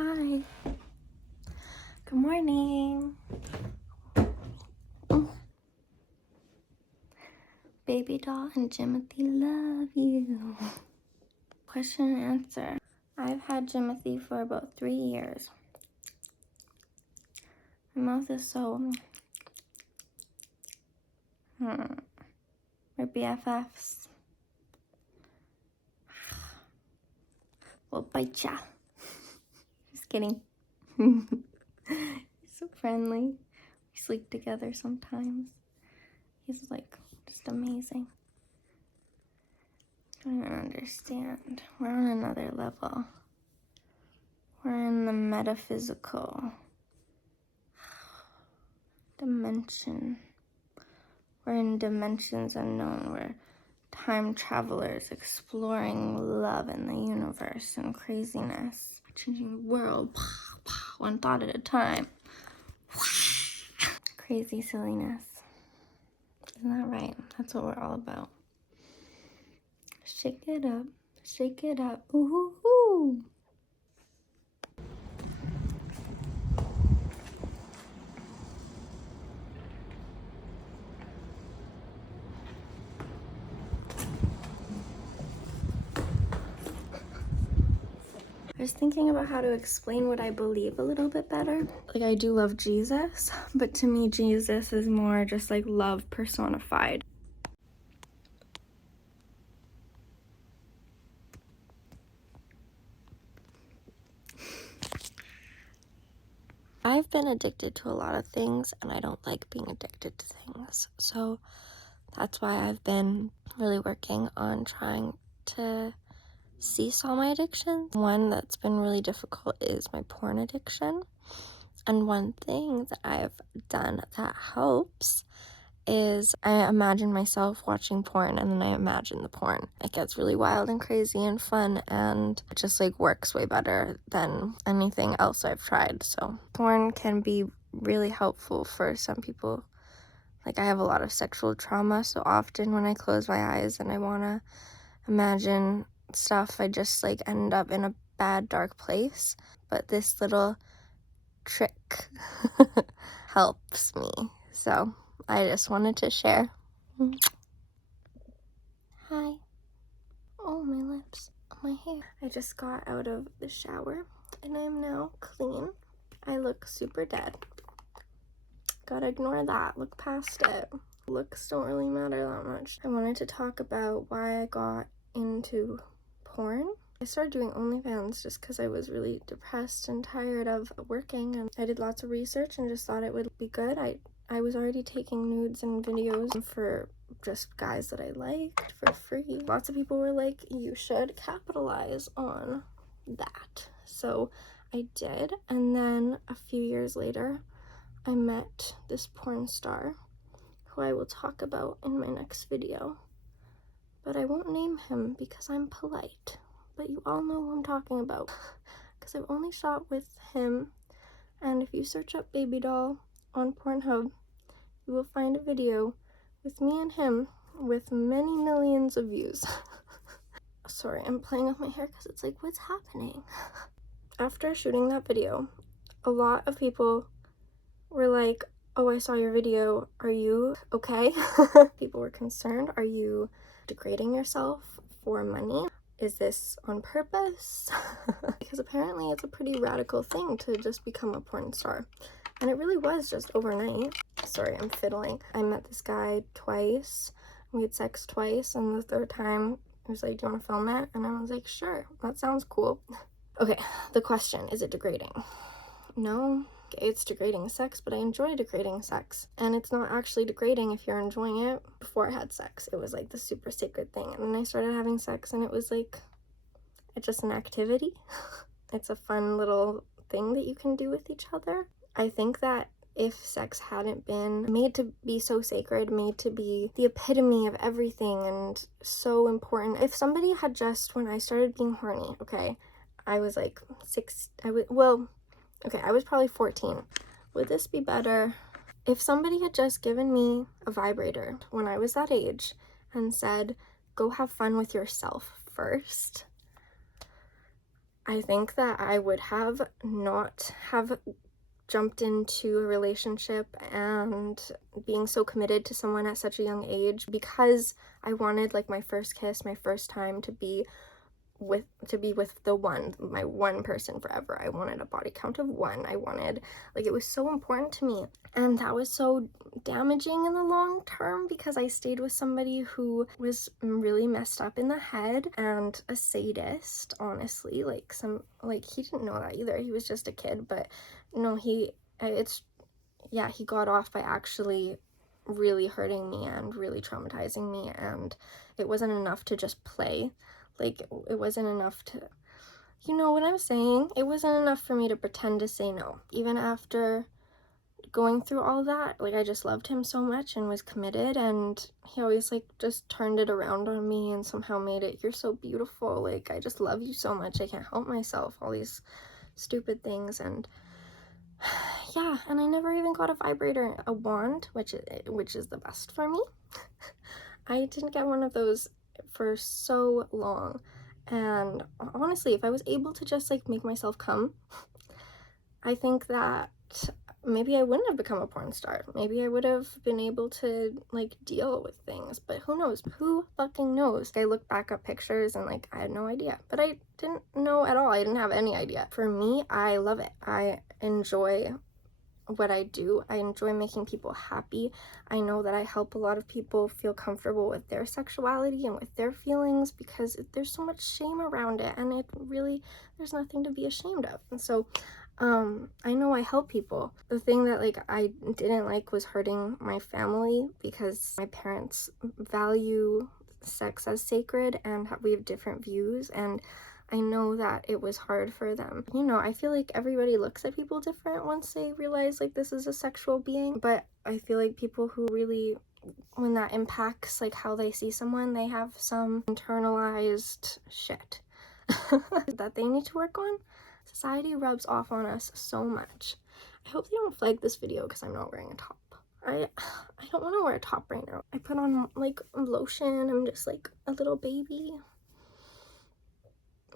Hi. Good morning. Babydoll and Jimmothée love you. Question and answer. I've had Jimmothée for about 3 years. My mouth is so... We're BFFs. We'll bite ya. Just kidding. He's so friendly. We sleep together sometimes. He's like just amazing. I don't even understand. We're on another level. We're in the metaphysical dimension. We're in dimensions unknown. We're time travelers exploring love in the universe and craziness. Changing the world, one thought at a time. Crazy silliness. Isn't that right? That's what we're all about. Shake it up, shake it up, ooh, ooh. I was thinking about how to explain what I believe a little bit better. Like, I do love Jesus, but to me, Jesus is more just like love personified. I've been addicted to a lot of things, and I don't like being addicted to things. So that's why I've been really working on trying to cease all my addictions. One that's been really difficult is my porn addiction. And one thing that I've done that helps is I imagine myself watching porn, and then I imagine the porn. It gets really wild and crazy and fun, and it just like works way better than anything else I've tried. So porn can be really helpful for some people. Like, I have a lot of sexual trauma, so often when I close my eyes and I want to imagine stuff, I just like end up in a bad dark place. But this little trick helps me, so I just wanted to share. Hi. Oh, my lips, my hair. I just got out of the shower and I'm now clean. I look super dead. Gotta ignore that, look past it. Looks don't really matter that much. I wanted to talk about why I got into porn. I started doing OnlyFans just because I was really depressed and tired of working, and I did lots of research and just thought it would be good. I was already taking nudes and videos for just guys that I liked for free. Lots of people were like, you should capitalize on that. So I did, and then a few years later, I met this porn star who I will talk about in my next video. But I won't name him because I'm polite. But you all know who I'm talking about because I've only shot with him. And if you search up Babydoll on Pornhub, you will find a video with me and him with many millions of views. Sorry, I'm playing with my hair because it's like, what's happening? After shooting that video, a lot of people were like, oh, I saw your video. Are you okay? People were concerned. Are you degrading yourself for money? Is this on purpose? Because apparently it's a pretty radical thing to just become a porn star. And it really was just overnight. Sorry, I'm fiddling. I met this guy twice. We had sex twice, and the third time he was like, do you want to film it? And I was like, sure, that sounds cool. Okay, the question, is it degrading? No, it's degrading sex, but I enjoy degrading sex. And it's not actually degrading if you're enjoying it. Before I had sex, it was like the super sacred thing. And then I started having sex, and it was like, it's just an activity. It's a fun little thing that you can do with each other. I think that if sex hadn't been made to be so sacred, made to be the epitome of everything and so important, if somebody had just, when I started being horny, okay, I was like I was probably 14. Would this be better if somebody had just given me a vibrator when I was that age and said, go have fun with yourself first? I think that I would have not have jumped into a relationship and being so committed to someone at such a young age, because I wanted like my first kiss, my first time to be with my one person forever. I wanted a body count of 1. I wanted, like, it was so important to me, and that was so damaging in the long term because I stayed with somebody who was really messed up in the head and a sadist, honestly. Like, he didn't know that either. He was just a kid, but no, he got off by actually really hurting me and really traumatizing me, and it wasn't enough to just play. Like, it wasn't enough to, you know what I'm saying? It wasn't enough for me to pretend to say no. Even after going through all that, like, I just loved him so much and was committed, and he always, like, just turned it around on me and somehow made it, you're so beautiful, like, I just love you so much, I can't help myself, all these stupid things. And yeah, and I never even got a vibrator, a wand, which is the best for me. I didn't get one of those for so long, and honestly, if I was able to just like make myself come, I think that maybe I wouldn't have become a porn star. Maybe I would have been able to like deal with things, but who knows? Who fucking knows? I look back at pictures and like I had no idea, but I didn't know at all. I didn't have any idea. For me, I love it. I enjoy what I do. I enjoy making people happy. I know that I help a lot of people feel comfortable with their sexuality and with their feelings, because there's so much shame around it, and there's nothing to be ashamed of. And so I know I help people. The thing that like I didn't like was hurting my family, because my parents value sex as sacred and we have different views, and I know that it was hard for them. You know, I feel like everybody looks at people different once they realize like this is a sexual being, but I feel like people who really, when that impacts like how they see someone, they have some internalized shit that they need to work on. Society rubs off on us so much. I hope they don't flag this video because I'm not wearing a top. I don't want to wear a top right now. I put on like lotion. I'm just like a little baby.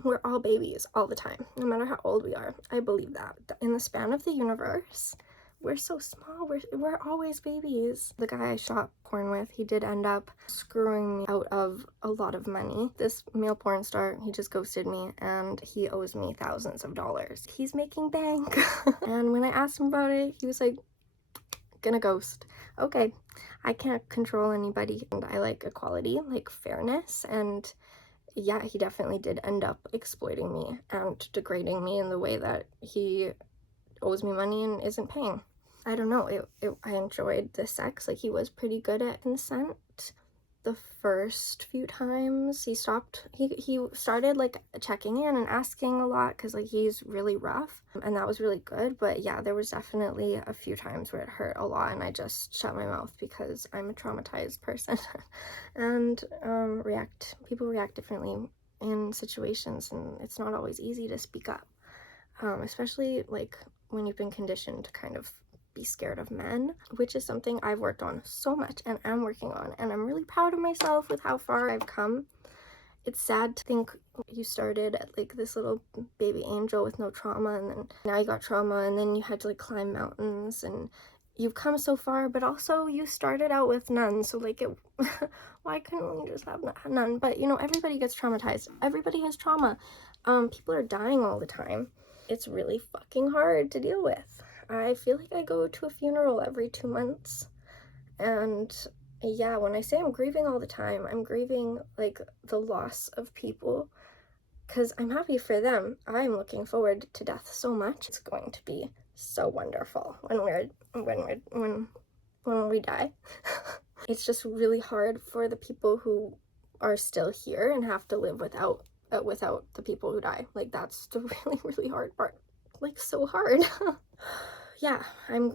We're all babies all the time, no matter how old we are. I believe that. In the span of the universe, we're so small. We're always babies. The guy I shot porn with, he did end up screwing me out of a lot of money. This male porn star, he just ghosted me, and he owes me thousands of dollars. He's making bank. And when I asked him about it, he was like, gonna ghost. Okay, I can't control anybody, and I like equality, like fairness, and yeah, he definitely did end up exploiting me and degrading me in the way that he owes me money and isn't paying. I don't know, I enjoyed the sex. Like, he was pretty good at consent. The first few times he started like checking in and asking a lot, because like he's really rough, and that was really good. But yeah, there was definitely a few times where it hurt a lot, and I just shut my mouth because I'm a traumatized person. And people react differently in situations, and it's not always easy to speak up, especially like when you've been conditioned to kind of be scared of men, which is something I've worked on so much and am working on, and I'm really proud of myself with how far I've come. It's sad to think you started at like this little baby angel with no trauma, and then now you got trauma, and then you had to like climb mountains, and you've come so far, but also you started out with none. So like why couldn't we just have none? But you know, everybody gets traumatized. Everybody has trauma. People are dying all the time. It's really fucking hard to deal with. I feel like I go to a funeral every 2 months, and yeah, when I say I'm grieving all the time, I'm grieving like the loss of people, because I'm happy for them. I'm looking forward to death so much. It's going to be so wonderful when we die. It's just really hard for the people who are still here and have to live without the people who die. Like, that's the really hard part. Like, so hard. Yeah,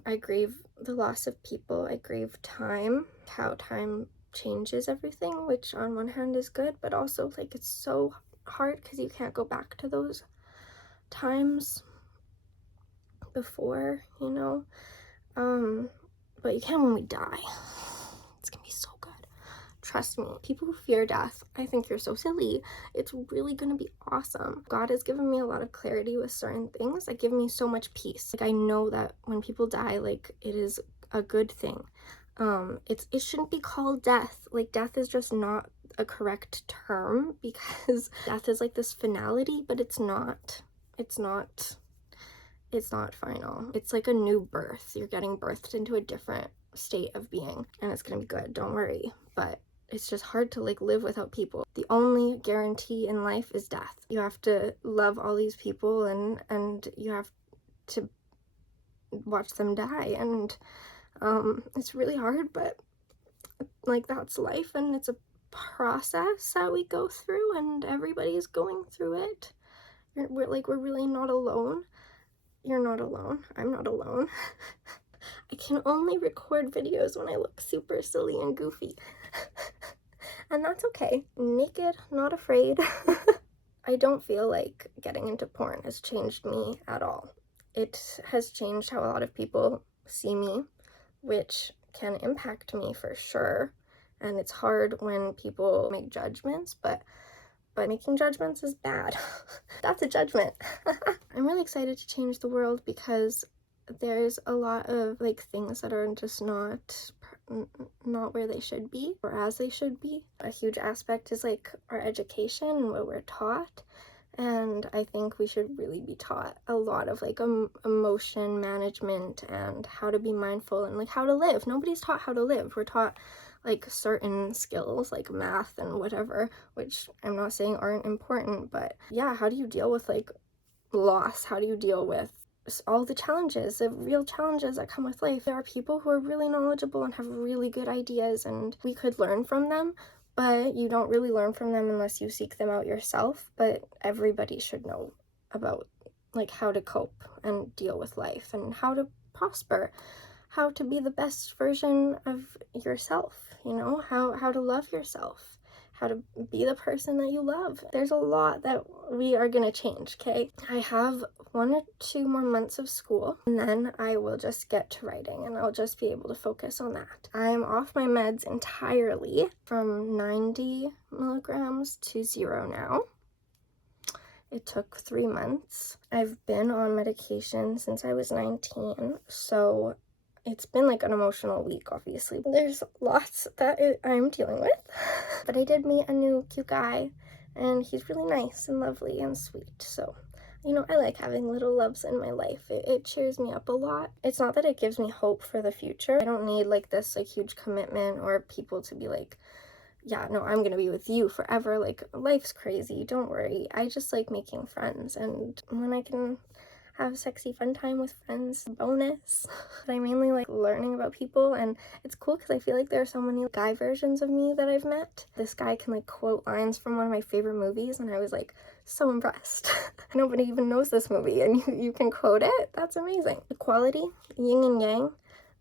I grieve the loss of people. I grieve time, how time changes everything, which on one hand is good, but also like it's so hard because you can't go back to those times before, you know. But you can when we die. It's gonna be so good. Trust me, people who fear death, I think you're so silly. It's really gonna be awesome. God has given me a lot of clarity with certain things that give me so much peace. Like, I know that when people die, like, it is a good thing. It shouldn't be called death. Like, death is just not a correct term, because death is like this finality, but it's not final. It's like a new birth. You're getting birthed into a different state of being, and it's gonna be good, don't worry. But it's just hard to like live without people. The only guarantee in life is death. You have to love all these people, and you have to watch them die, and it's really hard, but like, that's life, and it's a process that we go through, and everybody's going through it. We're really not alone. You're not alone. I'm not alone. I can only record videos when I look super silly and goofy. And that's okay. Naked, not afraid. I don't feel like getting into porn has changed me at all. It has changed how a lot of people see me, which can impact me for sure. And it's hard when people make judgments, but making judgments is bad. That's a judgment. I'm really excited to change the world, because there's a lot of like things that are just not where they should be, or as they should be. A huge aspect is like our education and what we're taught, and I think we should really be taught a lot of like emotion management and how to be mindful and like how to live. Nobody's taught how to live. We're taught like certain skills like math and whatever, which I'm not saying aren't important, but yeah, how do you deal with like loss? How do you deal with all the challenges, the real challenges that come with life? There are people who are really knowledgeable and have really good ideas, and we could learn from them, but you don't really learn from them unless you seek them out yourself. But everybody should know about like how to cope and deal with life, and how to prosper, how to be the best version of yourself, you know, how to love yourself, how to be the person that you love. There's a lot that we are gonna change, okay? I have 1 or 2 more months of school, and then I will just get to writing, and I'll just be able to focus on that. I'm off my meds entirely, from 90 milligrams to 0 now. It took 3 months. I've been on medication since I was 19, so it's been like an emotional week, obviously. There's lots that I'm dealing with, but I did meet a new cute guy, and he's really nice and lovely and sweet. So, you know, I like having little loves in my life. It cheers me up a lot. It's not that it gives me hope for the future. I don't need like this like huge commitment or people to be like, yeah, no, I'm gonna be with you forever. Like, life's crazy, don't worry. I just like making friends, and when I can have sexy fun time with friends, bonus. But I mainly like learning about people, and it's cool because I feel like there are so many guy versions of me that I've met. This guy can like quote lines from one of my favorite movies, and I was like so impressed. Nobody even knows this movie, and you can quote it. That's amazing. Equality, yin and yang,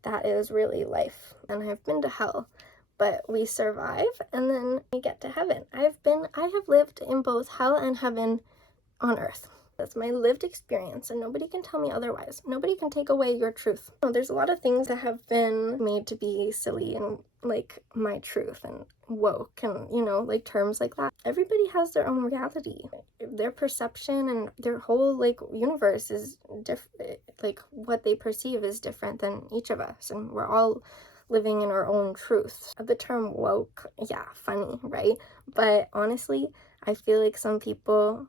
that is really life. And I've been to hell, but we survive, and then we get to heaven. I have lived in both hell and heaven on earth. That's my lived experience, and nobody can tell me otherwise. Nobody can take away your truth. There's a lot of things that have been made to be silly, and like my truth and woke, and you know, like terms like that. Everybody has their own reality. Their perception and their whole like universe is different. Like what they perceive is different than each of us, and we're all living in our own truth. The term woke, yeah, funny, right? But honestly, I feel like some people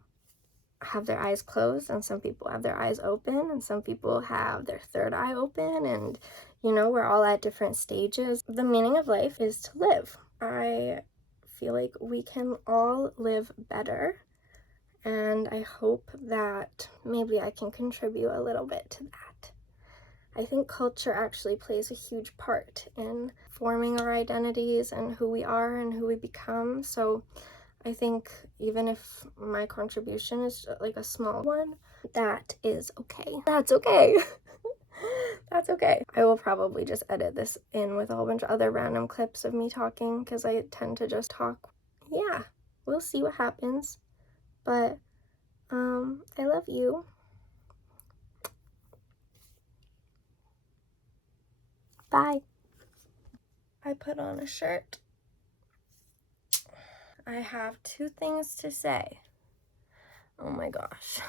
have their eyes closed, and some people have their eyes open, and some people have their third eye open, and you know, we're all at different stages. The meaning of life is to live. I feel like we can all live better, and I hope that maybe I can contribute a little bit to that. I think culture actually plays a huge part in forming our identities and who we are and who we become. So I think even if my contribution is like a small one, that is okay. That's okay. That's okay. I will probably just edit this in with a whole bunch of other random clips of me talking, because I tend to just talk. Yeah, we'll see what happens. But I love you. Bye. I put on a shirt. I have two things to say. Oh my gosh.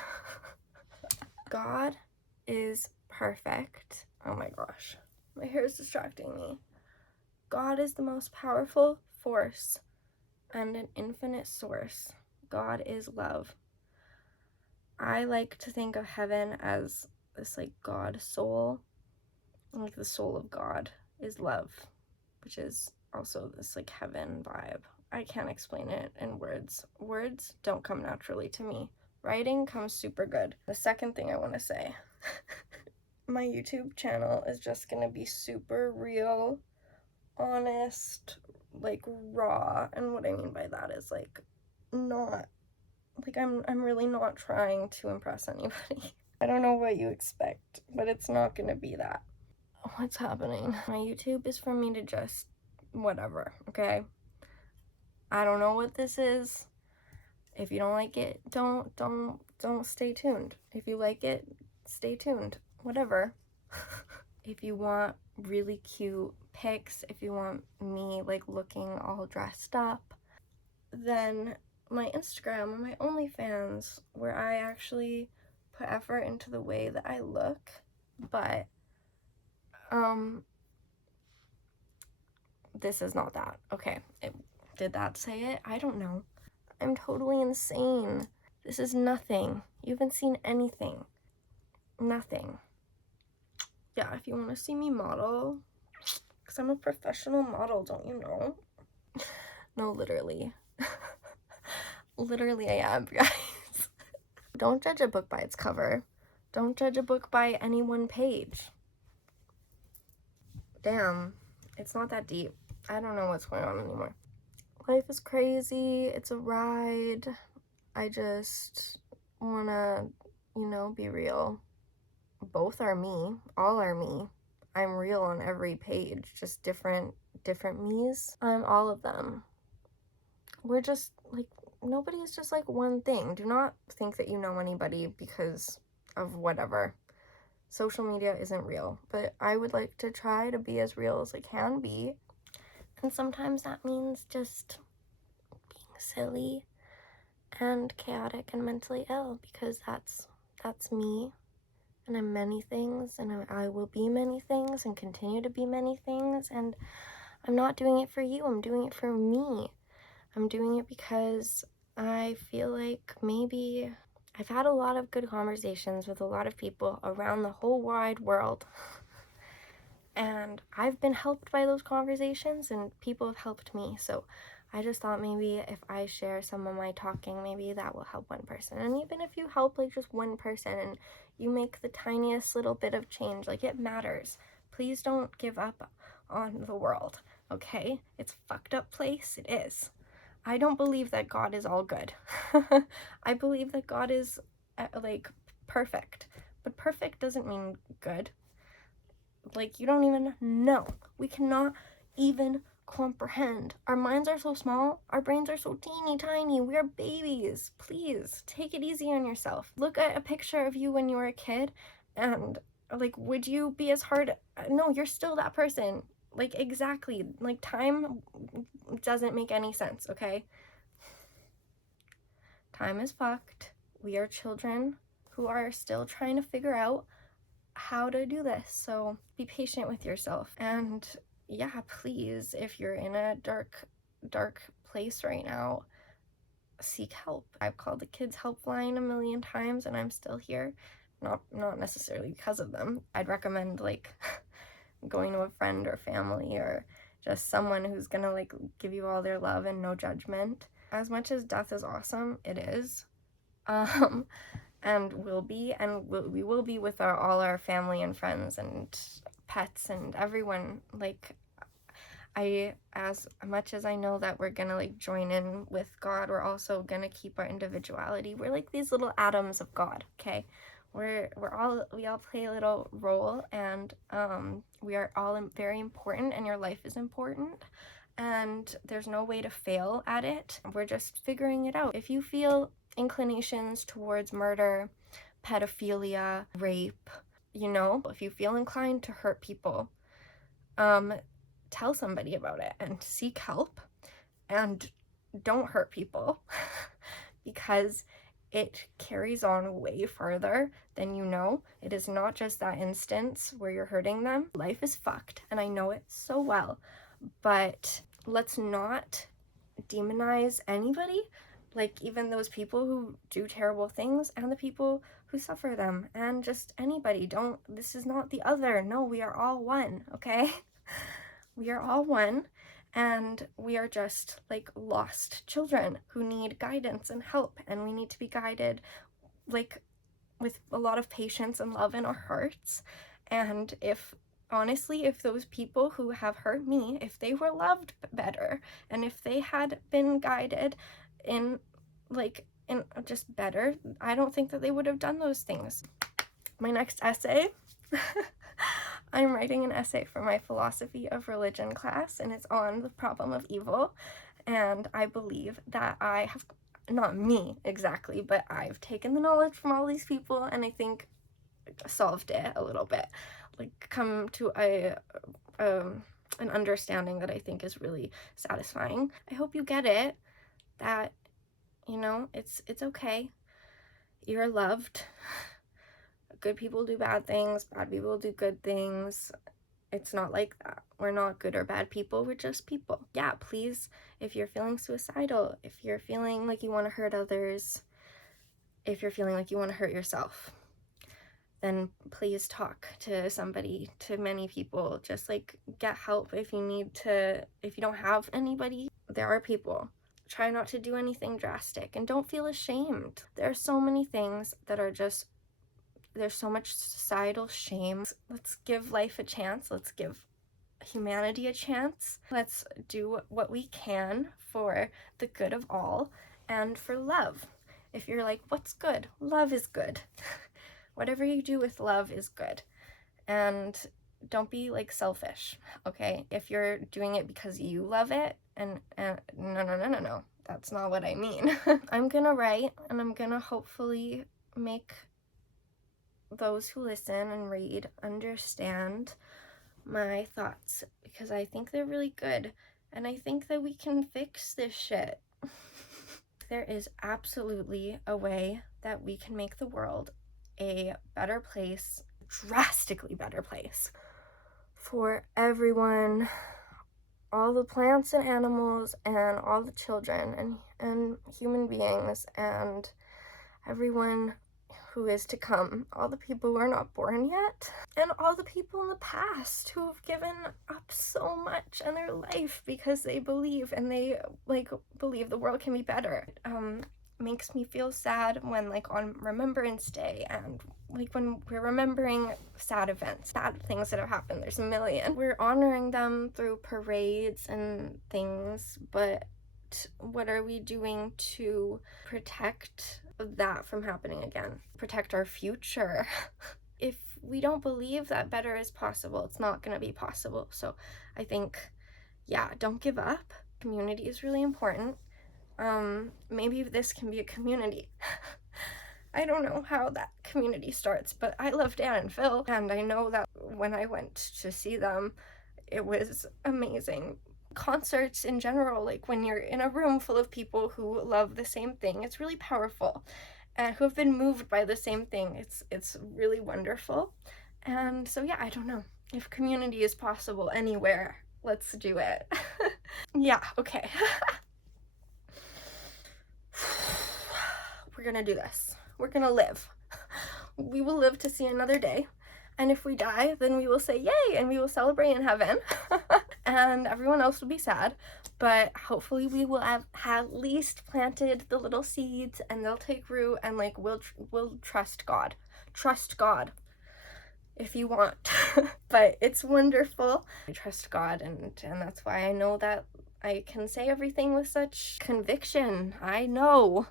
God is perfect. Oh my gosh. My hair is distracting me. God is the most powerful force and an infinite source. God is love. I like to think of heaven as this like God soul. Like the soul of God is love, which is also this like heaven vibe. I can't explain it in words. Words don't come naturally to me. Writing comes super good. The second thing I want to say, my YouTube channel is just gonna be super real, honest, like raw. And what I mean by that is like not like I'm really not trying to impress anybody. I don't know what you expect, but it's not gonna be that. What's happening? My YouTube is for me to just whatever, okay? I don't know what this is. If you don't like it, don't stay tuned. If you like it, stay tuned. Whatever. If you want really cute pics, if you want me like looking all dressed up, then my Instagram and my OnlyFans, where I actually put effort into the way that I look, but this is not that. Okay, did that say it? I don't know. I'm totally insane. This is nothing. You haven't seen anything. Nothing. Yeah, if you want to see me model, because I'm a professional model, don't you know? No, literally. Literally I am, guys. Don't judge a book by its cover. Don't judge a book by any one page. Damn, it's not that deep. I don't know what's going on anymore. Life is crazy. It's a ride. I just wanna, be real. Both are me. All are me. I'm real on every page. Just different me's. I'm all of them. We're just like, nobody is just like one thing. Do not think that you know anybody because of whatever. Social media isn't real, but I would like to try to be as real as I can be. And sometimes that means just being silly and chaotic and mentally ill, because that's me, and I'm many things, and I will be many things and continue to be many things, and I'm not doing it for you. I'm doing it for me. I'm doing it because I feel like maybe I've had a lot of good conversations with a lot of people around the whole wide world. And I've been helped by those conversations, and people have helped me. So I just thought maybe if I share some of my talking, maybe that will help one person. And even if you help like just one person and you make the tiniest little bit of change, like it matters. Please don't give up on the world, okay? It's a fucked up place. It is. I don't believe that God is all good. I believe that God is like perfect. But perfect doesn't mean good. Like, you don't even know. We cannot even comprehend. Our minds are so small. Our brains are so teeny tiny. We are babies. Please take it easy on yourself. Look at a picture of you when you were a kid, and like, would you be as hard? No, you're still that person. Like, exactly. Like, time doesn't make any sense, okay? Time is fucked. We are children who are still trying to figure out how to do this, so be patient with yourself. And yeah, please, if you're in a dark place right now, seek help. I've called the kids helpline a million times and I'm still here. Not necessarily because of them. I'd recommend like going to a friend or family or just someone who's gonna like give you all their love and no judgment. As much as death is awesome, it is. And we will be with all our family and friends and pets and everyone. Like, as much as I know that we're gonna like join in with God, we're also gonna keep our individuality. We're like these little atoms of God, okay? We all play a little role, and we are all very important, and your life is important, and there's no way to fail at it. We're just figuring it out. If you feel inclinations towards murder, pedophilia, rape, if you feel inclined to hurt people, tell somebody about it and seek help. And don't hurt people because it carries on way farther than you know. It is not just that instance where you're hurting them. Life is fucked, and I know it so well, but let's not demonize anybody, like even those people who do terrible things and the people who suffer them, and just anybody. Don't, this is not the other. No, we are all one, okay? We are all one, and we are just like lost children who need guidance and help, and we need to be guided like with a lot of patience and love in our hearts. And if honestly, if those people who have hurt me, if they were loved better, and if they had been guided in just better, I don't think that they would have done those things. My next essay, I'm writing an essay for my philosophy of religion class, and it's on the problem of evil. And I believe that I have, not me exactly, but I've taken the knowledge from all these people, and I think solved it a little bit, like come to an understanding that I think is really satisfying. I hope you get it, that, you know, it's okay. You're loved. Good people do bad things, bad people do good things. It's not like that. We're not good or bad people, we're just people. Yeah, please, if you're feeling suicidal, if you're feeling like you want to hurt others, if you're feeling like you want to hurt yourself, then please talk to somebody, to many people. Just like get help if you need to. If you don't have anybody, there are people. Try not to do anything drastic, and don't feel ashamed. There are so many things that are just, there's so much societal shame. Let's give life a chance. Let's give humanity a chance. Let's do what we can for the good of all and for love. If you're like, what's good? Love is good. Whatever you do with love is good. And don't be like selfish, okay? If you're doing it because you love it, and no, that's not what I mean. I'm gonna write, and I'm gonna hopefully make those who listen and read understand my thoughts, because I think they're really good, and I think that we can fix this shit. There is absolutely a way that we can make the world a better place, drastically better place for everyone, all the plants and animals and all the children and human beings and everyone who is to come, all the people who are not born yet, and all the people in the past who have given up so much in their life because they believe, and they like believe the world can be better. Makes me feel sad when, like, on Remembrance Day, and like when we're remembering sad events, sad things that have happened, there's a million, we're honoring them through parades and things, but what are we doing to protect that from happening again? Protect our future. If we don't believe that better is possible, it's not going to be possible. So I think, yeah, don't give up. Community is really important. Maybe this can be a community. I don't know how that community starts, but I love Dan and Phil, and I know that when I went to see them, it was amazing. Concerts in general, like when you're in a room full of people who love the same thing, it's really powerful, and who have been moved by the same thing. It's really wonderful. And so yeah, I don't know, if community is possible anywhere, let's do it. Yeah, okay. We're gonna do this. We're gonna live. We will live to see another day. And if we die, then we will say yay, and we will celebrate in heaven. And everyone else will be sad. But hopefully we will have at least planted the little seeds, and they'll take root, and like we'll trust God. Trust God if you want. But it's wonderful. I trust God, and that's why I know that I can say everything with such conviction. I know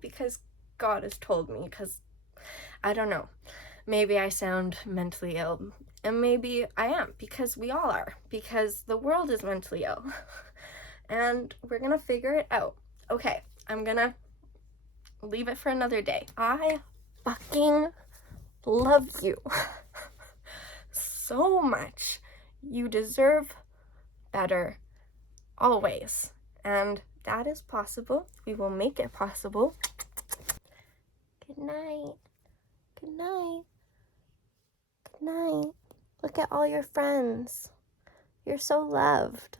because God has told me, because I don't know. Maybe I sound mentally ill, and maybe I am, because we all are, because the world is mentally ill. And we're gonna figure it out. Okay, I'm gonna leave it for another day. I fucking love you so much. You deserve better always. And that is possible. We will make it possible. Good night. Good night. Good night. Look at all your friends. You're so loved.